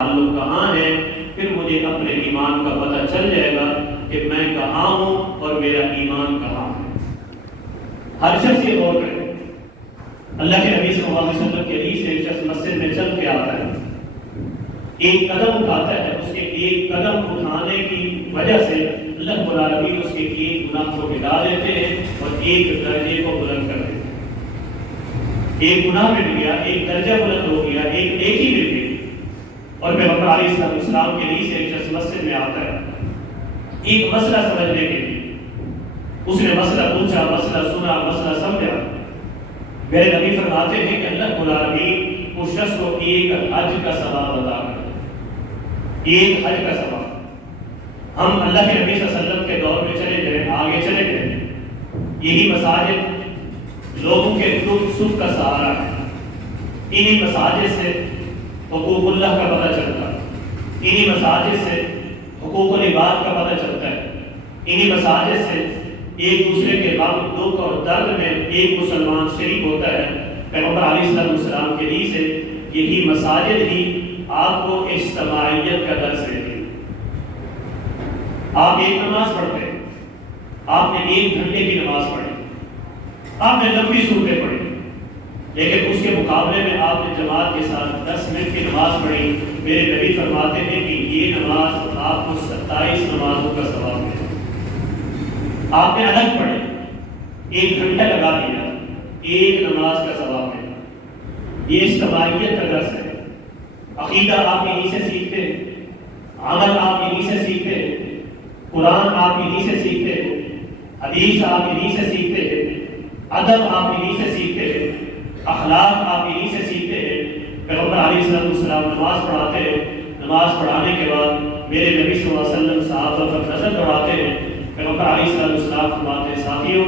تعلق کہاں ہے، پھر مجھے اپنے ایمان کا پتہ چل جائے گا کہ میں کہاں ہوں اور میرا ایمان کہاں ہے۔ ہر شخص یہ غور کرے، اللہ کے نبی صلی اللہ علیہ وسلم کے حدیث سے ایک شخص مسجد میں چل کے آتا ہے، ایک قدم اٹھاتا ہے، اس کے ایک قدم اٹھانے کی وجہ سے اللہ رب العالمین اس کے ایک گناہ کو مٹا دیتے ہیں اور ایک درجے کو بلند کر دیتے ہیں۔ ایک گناہ مٹ گیا، ایک درجہ بلند ہو گیا، ایک نیکی مل گئی۔ اور پیغمبر علیہ السلام کے حدیث سے ایک شخص مسجد میں آتا ہے ایک مسئلہ سمجھنے کے لیے، اس نے مسئلہ پوچھا، مسئلہ سنا، مسئلہ سمجھا۔ میرے نبی فرماتے ہیں کہ اللہ رب العالمین اس شخص کو ایک حج کا ثواب عطا کرے، ایک حج کا ثواب۔ ہم اللہ کے نبی صلی اللہ علیہ وسلم کے دور میں چلے گئے، آگے چلے گئے، یہی مساجد لوگوں کے دکھ سکھ کا سہارا ہے۔ انہی مساجد سے حقوق اللہ کا پتہ چلتا ہے، انہی مساجد سے حقوق العباد کا پتہ چلتا ہے، انہی مساجد سے ایک دوسرے کے غم، دکھ اور درد میں ایک مسلمان شریک ہوتا ہے۔ پیغمبر علیہ السلام کے حدیث سے یہی مساجد ہی آپ کو اجتماعیت کا درس دیتی ہے۔ آپ ایک نماز پڑھتے ہیں، آپ نے 1 گھنٹے کی نماز پڑھی، آپ نے لمبی صورتیں پڑھی، لیکن اس کے مقابلے میں آپ نے جماعت کے ساتھ 10 منٹ کی نماز پڑھی۔ میرے نبی فرماتے ہیں کہ یہ نماز آپ کو 27 نمازوں کا ثواب دے۔ آپ نے الگ پڑھے، 1 گھنٹہ لگا دیا، ایک نماز کا ثواب دے۔ یہ اجتماعیت کا درس ہے۔ عقیدہ آپ یہیں سے سیکھتے، عمل آپ یہیں سے سیکھتے، قرآن آپ یہیں سے سیکھتے، حدیث آپ یہیں سے سیکھتے، ادب آپ یہیں سے سیکھتے، اخلاق آپ یہیں سے سیکھتے ہیں۔ پیغمبر علیہ السلام نماز پڑھاتے ہیں، نماز پڑھانے کے بعد میرے نبی صلی اللہ علیہ وسلم صحابہ پر نظر دوڑاتے ہیں۔ پیغمبر علیہ السلام فرماتے ہیں، ساتھیوں،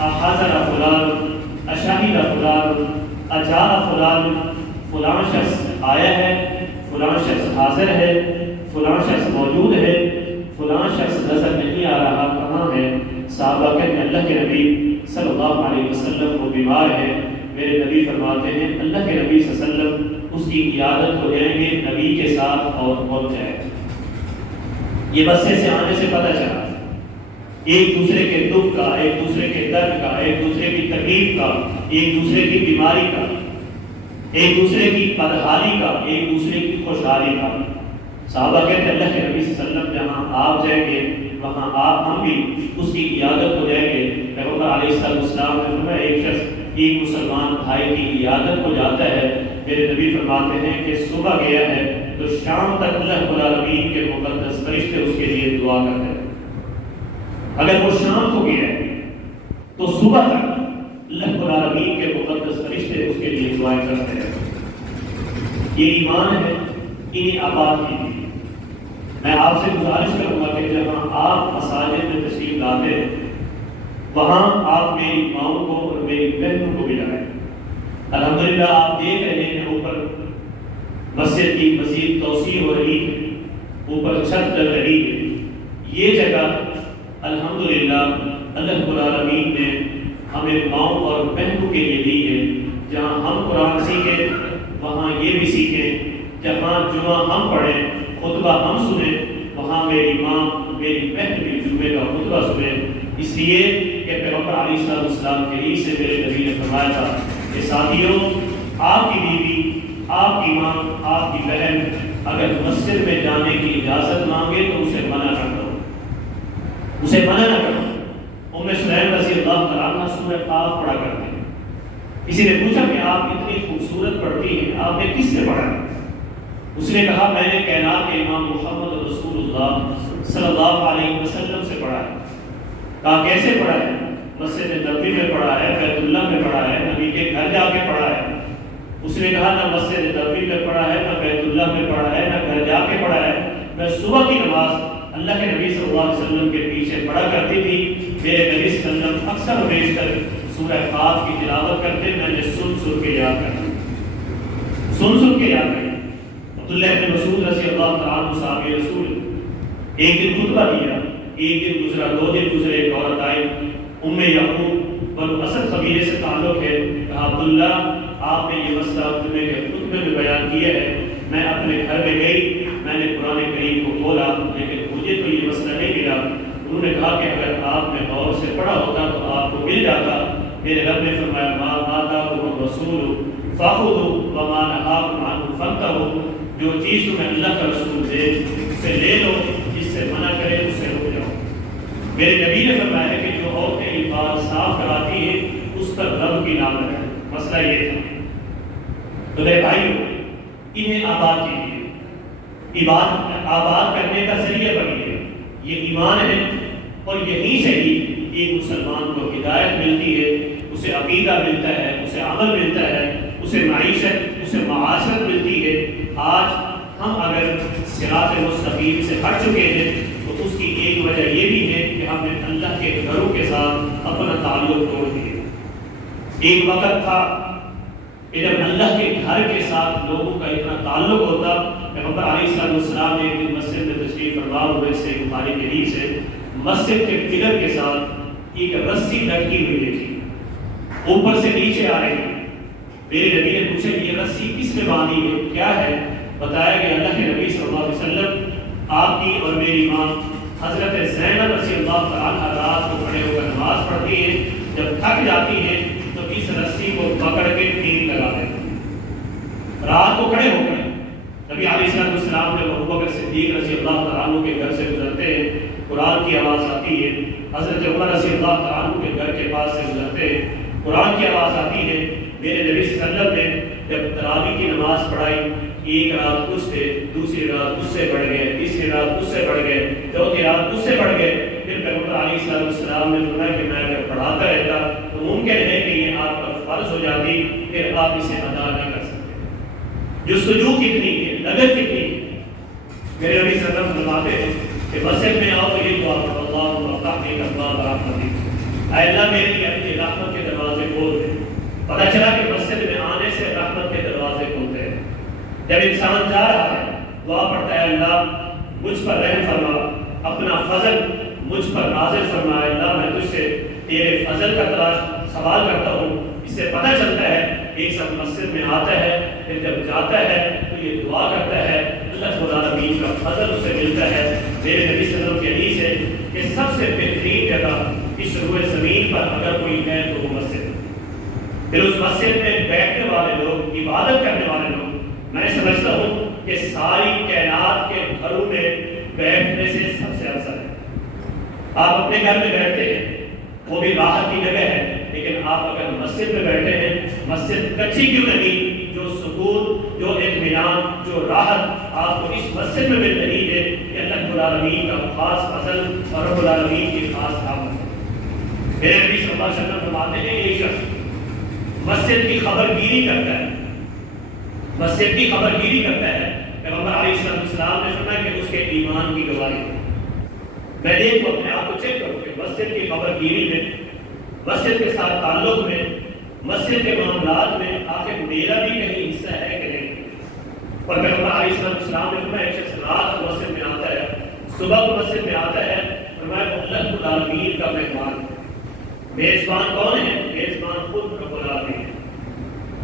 احاضر فلان، اشاہد فلان، اجا فلان، فلاں شخص آیا ہے، فلاں شخص حاضر ہے، فلاں شخص موجود ہے، فلاں شخص نظر نہیں آ رہا، کہاں ہے؟ صحابہ کہتے ہیں اللہ کے نبی صلی اللہ علیہ وسلم وہ بیمار ہے۔ میرے نبی فرماتے ہیں اللہ کے نبی صلی اللہ علیہ وسلم اس کی عیادت ہو جائیں گے نبی کے ساتھ اور پہنچ جائے گا۔ یہ بسے سے آنے سے پتہ چلا، ایک دوسرے کے دکھ کا، ایک دوسرے کے درد کا، ایک دوسرے کی تکلیف کا، ایک دوسرے کی بیماری کا، ایک دوسرے کی بدحالی کا، ایک دوسرے کی خوشحالی کا۔ صحابہ کہتے ہیں اللہ کے نبی صلی اللہ علیہ وسلم جہاں آپ جائیں گے وہاں ہم بھی اس کی عیادت ہو جائیں گے۔ پیغمبر علیہ السلام نے فرمایا ایک شخص ایک مسلمان بھائی کی عیادت ہو جاتا ہے، میرے نبی فرماتے ہیں کہ صبح گیا ہے تو شام تک اللہ رب العالمین کے مقدس فرشتے اس کے لیے دعا کرتے ہیں۔ اگر وہ شام کو گیا ہے تو صبح تک اللہ رب العالمین کے مقدس فرشتے اس کے لیے دعائیں کرتے ہیں۔ یہ ایمان ہے، انہیں آباد کی۔ میں آپ سے گزارش کروں گا کہ جہاں آپ مساجد میں تشریف لاتے ہیں وہاں آپ میری ماؤں کو اور میری بہنوں کو بھی لگائیں۔ الحمدللہ آپ دیکھ رہے ہیں اوپر مسجد کی مزید توسیع ہو رہی ہے، اوپر چھت لگ رہی ہے۔ یہ جگہ الحمدللہ اللہ رب العالمین نے ہمیں ماؤں اور بہنوں کے لیے دی ہے۔ جہاں ہم قرآن سیکھیں وہاں یہ بھی سیکھیں، جہاں جمعہ ہم پڑھیں، خطبہ ہم سنیں، وہاں میری ماں میری بہن بھی جمعے کا خطبہ سنیں۔ اس لیے کہ پیغمبر علیہ السلام کے حدیث سے میرے نبی نے فرمایا تھا کہ ساتھیوں، آپ کی بیوی، آپ کی ماں، آپ کی بہن اگر مسجد میں جانے کی اجازت مانگے تو اسے منع نہ کرو، اسے منع نہ کرو۔ ام سلیم رضی اللہ تعالیٰ عنہ سورہ قاف پڑھا کرتے ہیں۔ کسی نے پوچھا کہ آپ اتنی خوبصورت پڑھتی ہیں، آپ نے کس سے پڑھا؟ اس نے کہا میں نے کائنات کے امام محمد رسول اللہ صلی اللہ علیہ وسلم سے پڑھا ہے۔ کہا کیسے پڑھا ہے؟ مسجد نبوی میں پڑھا ہے، بیت اللہ میں پڑھا ہے، نبی کے گھر جا کے پڑھا ہے۔ اس نے کہا نہ مسجد نبوی میں پڑھا ہے، نہ بیت اللہ میں پڑھا ہے، نہ گھر جا کے پڑھا ہے، میں صبح کی نماز اللہ کے نبی صلی اللہ علیہ وسلم کے پیچھے پڑھا کرتی تھی۔ میرے نبی صلی اللہ علیہ وسلم اکثر و بیشتر سورہ قاف کی تلاوت کرتے، میں نے سن کے یاد کرا، سن کے یاد کری۔ عبداللہ بن مسعود رضی اللہ تعالیٰ عنہ صحابی رسول ایک دن خطبہ دیا، ایک دن گزرا، 2 دن گزرے، ایک عورت آئی، ام یعقوب بنو اسد قبیلے سے تعلق ہے۔ کہا عبداللہ آپ نے یہ مسئلہ جمعے کے خطبے میں بیان کیا ہے، میں اپنے گھر میں گئی، میں نے قرآن کریم کو کھولا، لیکن مجھے تو یہ مسئلہ نہیں ملا۔ انہوں نے کہا کہ اگر آپ نے غور سے پڑھا ہوتا تو آپ کو مل جاتا۔ میرے رب نے فرمایا ما آتاکم الرسول فخذوا وما نهاکم عنہ فانتہوا، جو چیز تمہیں اللہ کا رسول دے اسے لے لو، جس سے منع کرے اس سے رک جاؤ۔ میرے نبی نے فرمایا کہ جو عورتیں یہ بات صاف کراتی ہیں اس پر رب کی لعنت ہے۔ مسئلہ یہ تھا۔ تو میرے بھائیو، انہیں آباد کیجیے، آباد کرنے کا ذریعہ بنیے۔ یہ ایمان ہے اور یہیں سے ہی ایک مسلمان کو ہدایت ملتی ہے، اسے عقیدہ ملتا ہے، اسے عمل ملتا ہے، اسے معیشت، اسے معاشرت ملتی ہے۔ آج ہم اگر صراط مستقیم سے ہٹ چکے ہیں تو اس کی ایک وجہ یہ بھی ہے کہ ہم نے اللہ کے گھروں کے ساتھ اپنا تعلق توڑ دیا۔ ایک وقت تھا کہ جب اللہ کے گھر کے ساتھ لوگوں کا اتنا تعلق ہوتا، پیغمبر علیہ السلام نے ایک دن مسجد میں تشریف فرما ہوئے سے بخاری کے حدیث سے مسجد کے پلر کے ساتھ ایک رسی لٹکی ہوئی دیکھی، اوپر سے نیچے آ رہی۔ میرے نبی نے پوچھا یہ رسی کس میں باندھی ہے، کیا ہے؟ بتایا کہ اللہ کے نبی صلی اللہ علیہ وسلم آپ کی اور میری ماں حضرت زینب رضی اللہ عنہا رات کو کھڑے ہو کر نماز پڑھتی ہیں، جب تھک جاتی ہیں تو اس رسی کو پکڑ کے تیر لگا دیتی ہیں۔ رات کو کھڑے ہو کر نبی علیہ السلام نے ابوبکر صدیق رضی اللہ عنہ کے گھر سے گزرتے ہیں، قرآن کی آواز آتی ہے۔ حضرت عمر رضی اللہ عنہ کے گھر کے پاس سے گزرتے ہیں، قرآن کی آواز آتی ہے۔ میرے نبی صلی اللہ علیہ وسلم نے جب تراویح کی نماز پڑھائی، ایک رات کچھ تھے، دوسری رات اس سے بڑھ گئے، تیسری رات اس سے بڑھ گئے، چوتھی رات اس سے بڑھ گئے۔ پھر پیغمبر علیہ السلام نے فرمایا کہ میں اگر پڑھاتا رہتا تو ممکن ہے کہ یہ آپ پر فرض ہو جاتی، پھر آپ اسے ادا نہیں کر سکتے۔ جستجو کتنی ہے، لگن کتنی ہے۔ میرے نبی صلی اللہ علیہ وسلم فرماتے ہیں کہ مسجد میں آؤ تو یہ دعا کرو، اللہم افتح لي ابواب رحمتک، اے اللہ میرے لیے اپنی رحمت کے دروازے کھول دے۔ پتہ چلا کہ مسجد میں آنے سے رحمت کے دروازے کھلتے ہیں۔ جب انسان جا رہا ہے دعا پڑھتا ہے اللہ مجھ پر رحم فرما، اپنا فضل مجھ پر نازل فرما، اللہ میں تجھ سے تیرے فضل کا تلاش سوال کرتا ہوں۔ اس سے پتہ چلتا ہے ایک سب مسجد میں آتا ہے، پھر جب جاتا ہے تو یہ دعا کرتا ہے، اللہ رب العالمین کا فضل اسے ملتا ہے۔ میرے نبی صلی اللہ علیہ وسلم کے حدیث ہے کہ سب سے بہترین جگہ اس روئے زمین پر اگر کوئی ہے تو وہ مسجد ہے۔ پھر اس مسجد میں بیٹھنے والے لوگ، عبادت کرنے والے لوگ، میں سمجھتا ہوں کہ ساری کائنات کے گھروں میں بیٹھنے سے سب سے افضل ہے۔ آپ اپنے گھر میں بیٹھتے ہیں، وہ بھی راحت کی جگہ ہے، لیکن آپ اگر مسجد میں بیٹھے ہیں، مسجد کچی کیوں نہیں، جو سکون، جو اطمینان، جو راحت آپ کو اس مسجد میں مل رہی ہے، کہ اللہ رب العالمین کا خاص فضل اور رب العالمین کی خاص رحمت ہے۔ میرے نبی صلی اللہ علیہ وسلم فرماتے ہیں ایک شخص مسجد کی خبر گیری کرتا ہے، مسجد کی خبر گیری کرتا ہے، پیغمبر علیہ السلام نے فرمایا کہ اس کے ایمان کی گواہی ہے۔ میں دیکھوں اپنے آپ کو چیک کروں کہ مسجد کی خبر گیری میں، مسجد کے ساتھ تعلق میں، مسجد کے معاملات میں آخر میرا بھی کہیں حصہ ہے کہ نہیں۔ اور پیغمبر علیہ السلام نے فرمایا ایک شخص رات کو مسجد میں آتا ہے، صبح کو مسجد میں آتا ہے، فرمایا وہ اللہ رب العالمین کا مہمان ہے۔ میزبان کون ہے؟ میزبان خود رب العالمین ہے۔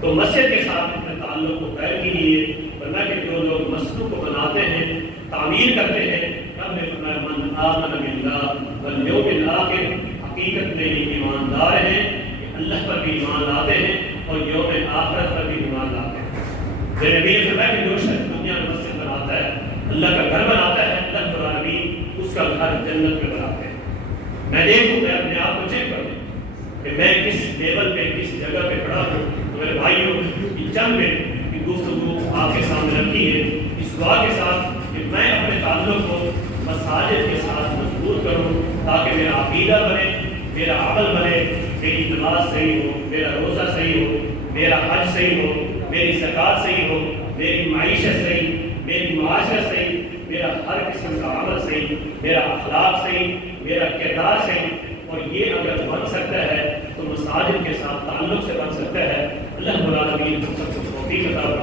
تو مسجد کے ساتھ اپنے تعلق کو قائم کیجیے، ورنہ کہ جو لوگ مسجدوں کو بناتے ہیں، تعمیر کرتے ہیں، رب نے فرمایا من آمن باللہ والیوم الآخر، حقیقت میں یہ ایماندار ہیں کہ اللہ پر بھی ایمان لاتے ہیں اور یوم آخرت پر بھی ایمان لاتے ہیں۔ میرے نبی نے فرمایا کہ جو شخص دنیا میں مسجد بناتا ہے، اللہ کا گھر بناتا ہے، اللہ رب العالمین اس کا گھر جنت میں بناتے ہیں۔ میں دیکھوں، میں اپنے آپ کو چیک کروں کہ میں کس لیول پہ، کس جگہ پہ کھڑا ہوں۔ تو میرے بھائیوں، یہ چند منٹ کی گفتگو آپ کے سامنے رکھی ہے اس دعا کے ساتھ کہ میں اپنے تعلق کو مساجد کے ساتھ مضبوط کروں، تاکہ میرا عقیدہ بنے، میرا عمل بنے، میری نماز صحیح ہو، میرا روزہ صحیح ہو، میرا حج صحیح ہو، میری زکوٰۃ صحیح ہو، میری معیشت صحیح، میری معاشرت صحیح، میرا ہر قسم کا عمل صحیح، میرا اخلاق صحیح، میرا کردار صحیح۔ اور یہ اگر بن سکتا ہے تو مساجد کے ساتھ تعلق سے بن سکتا ہے۔ اللہ رب العالمین ہم سب کو توفیق عطا فرمائے۔